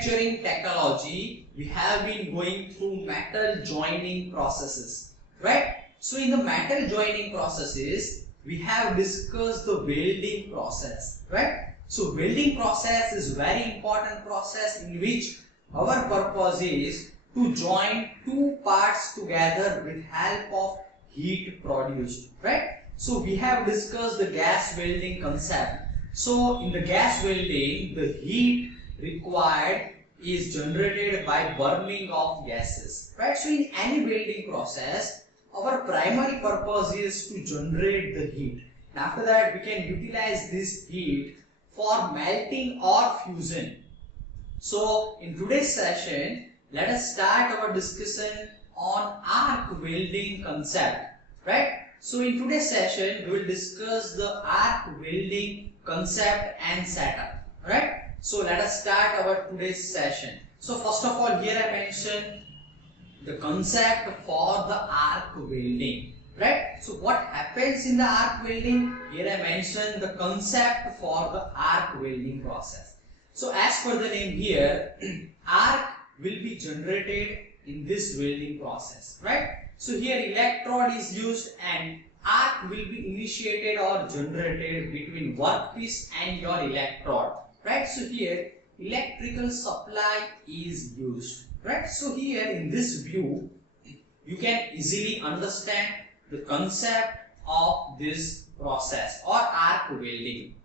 manufacturing technology, we have been going through metal joining processes, right? So in the metal joining processes, we have discussed the welding process, right? So welding process is very important process in which our purpose is to join two parts together with help of heat produced, right? So we have discussed the gas welding concept. So in the gas welding, the heat required is generated by burning of gases, right? So in any welding process, our primary purpose is to generate the heat. And after that, we can utilize this heat for melting or fusion. So in today's session, let us start our discussion on arc welding concept, right? So in today's session, we will discuss the arc welding concept and setup, right? So let us start our today's session. So first of all, here I mentioned the concept for the arc welding, right? So what happens in the arc welding? Here I mentioned the concept for the arc welding process. So as per the name here, arc will be generated in this welding process, right? So here electrode is used and arc will be initiated or generated between workpiece and your electrode, right? So here electrical supply is used, right? So here in this view, you can easily understand the concept of this process or arc welding,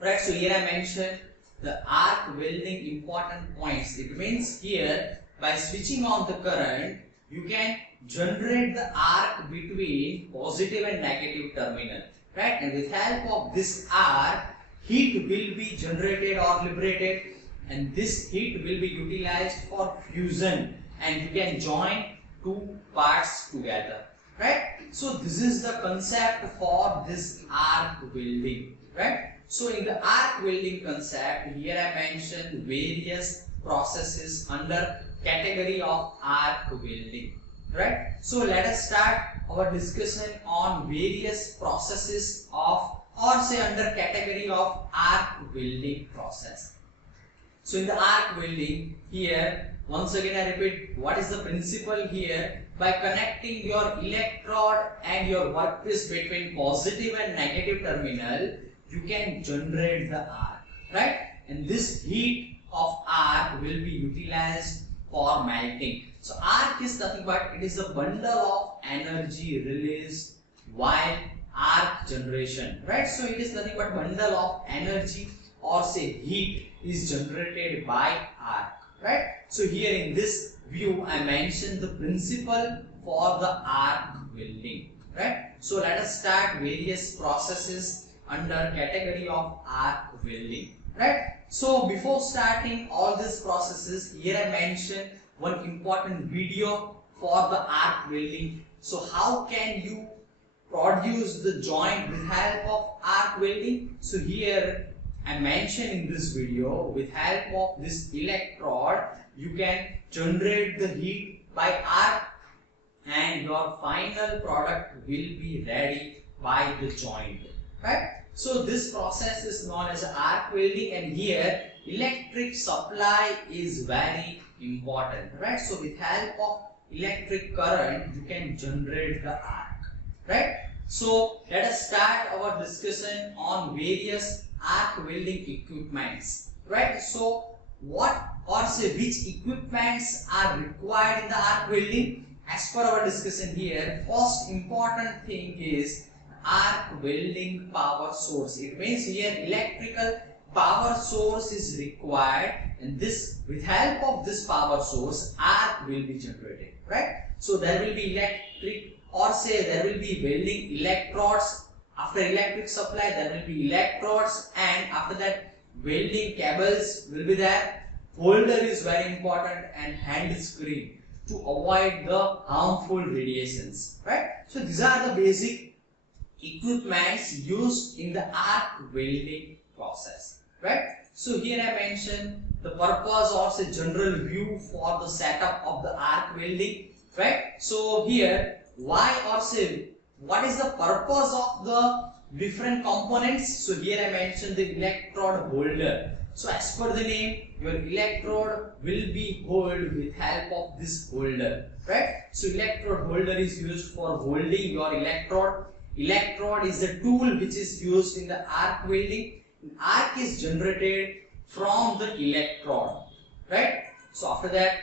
right? So here I mentioned the arc welding important points. It means here by switching on the current, you can generate the arc between positive and negative terminal, right? And with help of this arc, heat will be generated or liberated, and this heat will be utilized for fusion, and you can join two parts together, right? So this is the concept for this arc welding, right? So in the arc welding concept, here I mentioned various processes under category of arc welding, right? So let us start our discussion on various processes of, or say under category of arc welding process. So in the arc welding, here once again I repeat, what is the principle here? By connecting your electrode and your workpiece between positive and negative terminal, you can generate the arc, right? And this heat of arc will be utilized for melting. So arc is nothing but it is a bundle of energy released while arc generation, right? So it is nothing but bundle of energy or say heat is generated by arc, right? So here in this view I mentioned the principle for the arc welding, right? So let us start various processes under category of arc welding, right? So before starting all these processes, here I mentioned one important video for the arc welding. So how can you produce the joint with help of arc welding? So here I mentioned in this video, with help of this electrode, you can generate the heat by arc and your final product will be ready by the joint, right? So this process is known as arc welding, and here electric supply is very important, right? So with help of electric current, you can generate the arc, right? So let us start our discussion on various arc welding equipments, right? So what or say which equipments are required in the arc welding? As per our discussion here, first important thing is arc welding power source. It means here electrical power source is required, and this with help of this power source arc will be generated, right? So there will be electric or say there will be welding electrodes. After electric supply there will be electrodes, and after that welding cables will be there. Holder is very important, and hand screen to avoid the harmful radiations, right? So these are the basic equipments used in the arc welding process, right? So here I mentioned the purpose or say general view for the setup of the arc welding, right? So here why or say what is the purpose of the different components? So here I mentioned the electrode holder. So as per the name, your electrode will be held with help of this holder, right? So electrode holder is used for holding your electrode. Electrode is the tool which is used in the arc welding. Arc is generated from the electrode, right? So after that,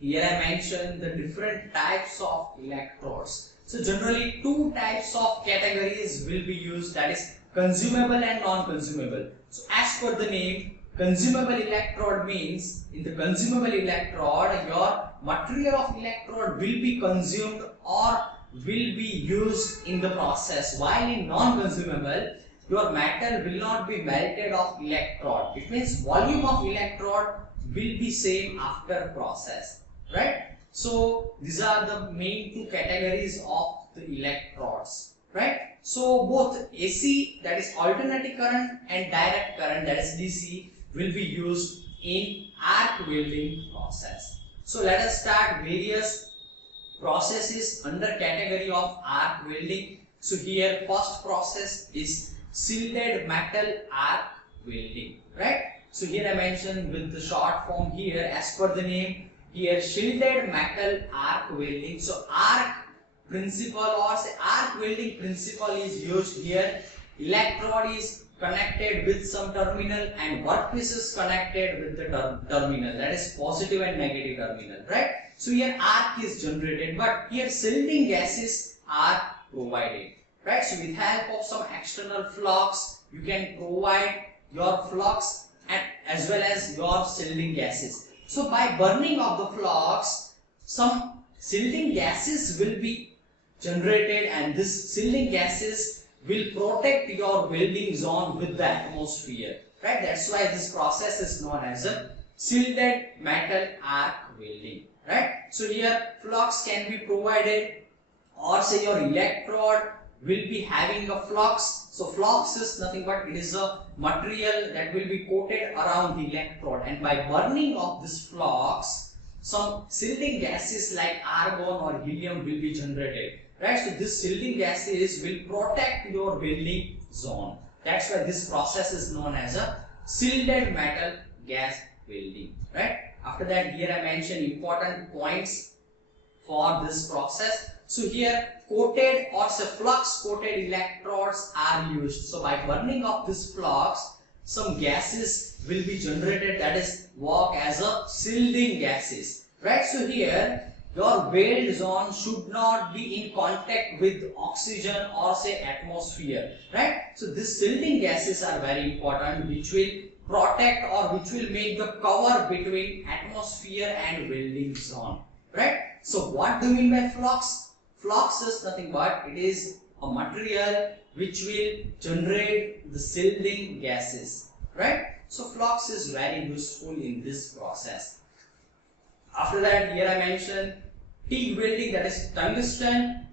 here I mentioned the different types of electrodes. So generally two types of categories will be used, that is consumable and non-consumable. So as per the name, consumable electrode means in the consumable electrode your material of electrode will be consumed or will be used in the process, while in non-consumable your metal will not be melted off electrode. It means volume of electrode will be same after process, right? So these are the main two categories of the electrodes, right? So both AC, that is alternating current, and direct current, that is DC, will be used in arc welding process. So let us start various processes under category of arc welding. So here first process is shielded metal arc welding, right? So here I mentioned with the short form here as per the name, here shielded metal arc welding. So arc principle or say arc welding principle is used here. Electrode is connected with some terminal and workpiece is connected with the terminal, that is positive and negative terminal, right? So here arc is generated, but here shielding gases are provided, right? So with help of some external flux, you can provide your flux and as well as your shielding gases. So by burning of the flux, some shielding gases will be generated, and this shielding gases will protect your welding zone with the atmosphere, right? That's why this process is known as a shielded metal arc welding, right? So here flux can be provided, or say your electrode will be having a flux. So flux is nothing but it is a material that will be coated around the electrode, and by burning of this flux, some shielding gases like argon or helium will be generated, right? So this shielding gases will protect your welding zone. That's why this process is known as a shielded metal gas welding, right? After that, here I mentioned important points for this process. So here coated or say flux coated electrodes are used. So by burning of this flux, some gases will be generated that is work as a shielding gases, right? So here your weld zone should not be in contact with oxygen or say atmosphere, right? So these shielding gases are very important, which will protect or which will make the cover between atmosphere and welding zone, right? So what do you mean by flux? Flux is nothing but it is a material which will generate the shielding gases, right? So flux is very useful in this process. After that, here I mentioned TIG welding, that is tungsten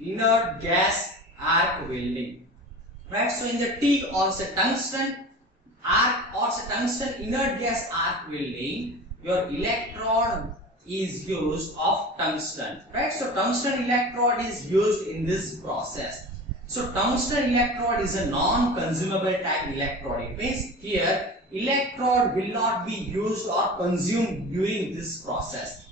inert gas arc welding, right? So in the TIG or say tungsten arc or say tungsten inert gas arc welding, your electrode is used of tungsten, right? So tungsten electrode is used in this process. So tungsten electrode is a non-consumable type electrode. It means here electrode will not be used or consumed during this process.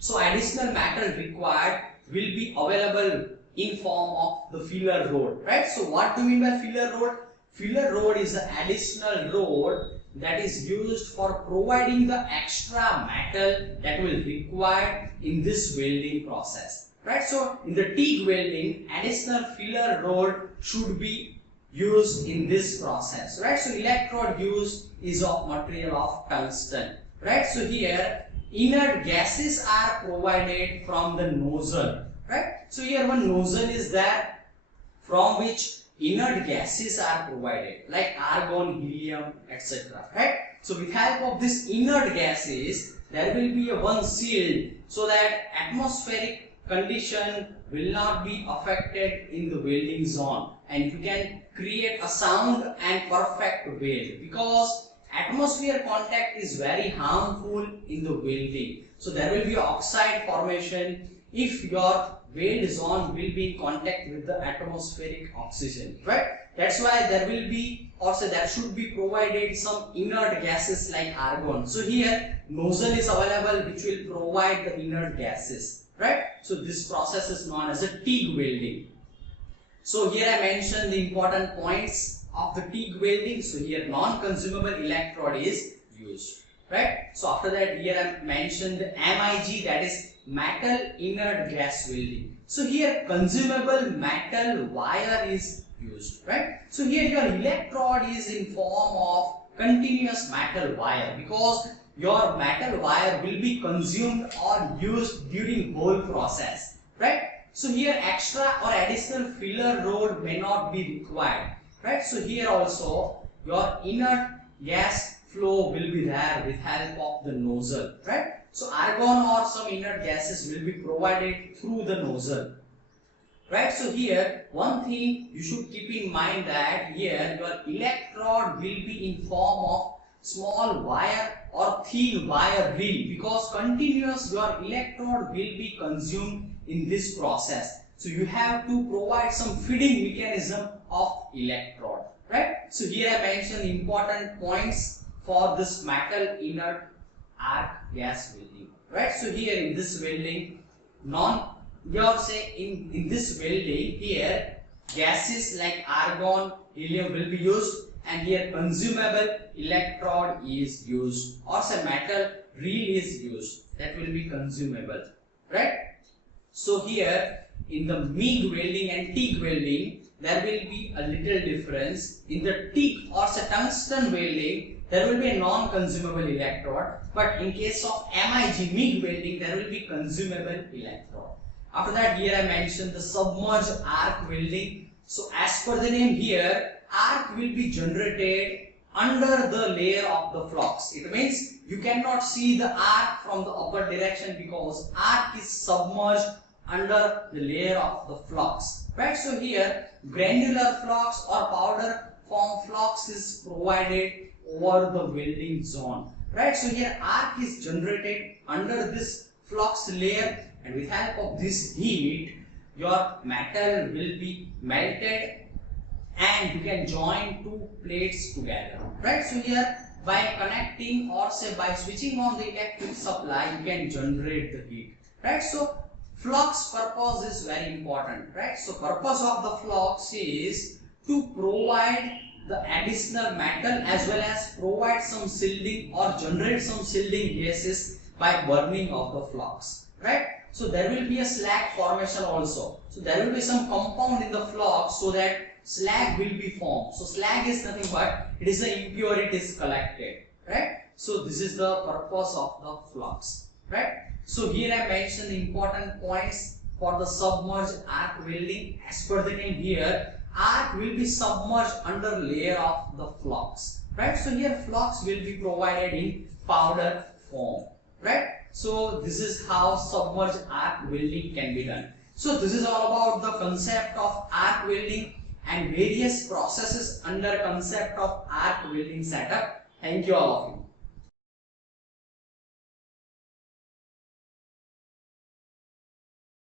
So additional metal required will be available in form of the filler rod, right? So what do you mean by filler rod? Filler rod is an additional rod that is used for providing the extra metal that will required in this welding process, right? So in the TIG welding, additional filler rod should be used in this process, right? So electrode used is of material of tungsten, right? So here inert gases are provided from the nozzle, right? So here one nozzle is there from which inert gases are provided like argon, helium, etc., right? So with help of this inert gases, there will be a one shield so that atmospheric condition will not be affected in the welding zone, and you can create a sound and perfect weld, because atmosphere contact is very harmful in the welding. So there will be oxide formation if your weld zone will be in contact with the atmospheric oxygen, right? That's why there will be, or say there should be provided some inert gases like argon. So here nozzle is available which will provide the inert gases, right? So this process is known as a TIG welding. So here I mentioned the important points of the TIG welding. So here non-consumable electrode is used, right? So after that here I mentioned the MIG, that is metal inert gas welding. So here consumable metal wire is used, right? So here your electrode is in form of continuous metal wire, because your metal wire will be consumed or used during whole process, right? So here extra or additional filler rod may not be required, right? So here also your inert gas flow will be there with help of the nozzle, right? So argon or some inert gases will be provided through the nozzle, right? So here one thing you should keep in mind, that here your electrode will be in form of small wire or thin wire reel, because continuous your electrode will be consumed in this process. So you have to provide some feeding mechanism of electrode, right? So here I mentioned important points for this metal inert arc gas welding, right? So here in this welding, in this welding here gases like argon, helium will be used, and here consumable electrode is used, or say metal reel is used, that will be consumable, right? So here in the MIG welding and TIG welding there will be a little difference. In the TIG or say tungsten welding there will be a non-consumable electrode, but in case of MIG welding there will be consumable electrode. After that here I mentioned the submerged arc welding. So as per the name here, arc will be generated under the layer of the flux. It means you cannot see the arc from the upper direction, because arc is submerged under the layer of the flux, right? So here granular flux or powder form flux is provided over the welding zone, right? So here arc is generated under this flux layer, and with help of this heat your metal will be melted and you can join two plates together, right? So here by connecting or say by switching on the electric supply you can generate the heat, right? So flux purpose is very important, right? So purpose of the flux is to provide the additional metal as well as provide some shielding or generate some shielding gases by burning of the flux, right? So there will be a slag formation also. So there will be some compound in the flux so that slag will be formed. So slag is nothing but it is the impurities collected, right? So this is the purpose of the flux, right? So here I mentioned the important points for the submerged arc welding. As per the name here, arc will be submerged under layer of the flux, right? So here flux will be provided in powder form, right? So this is how submerged arc welding can be done. So this is all about the concept of arc welding and various processes under concept of arc welding setup. Thank you all of you.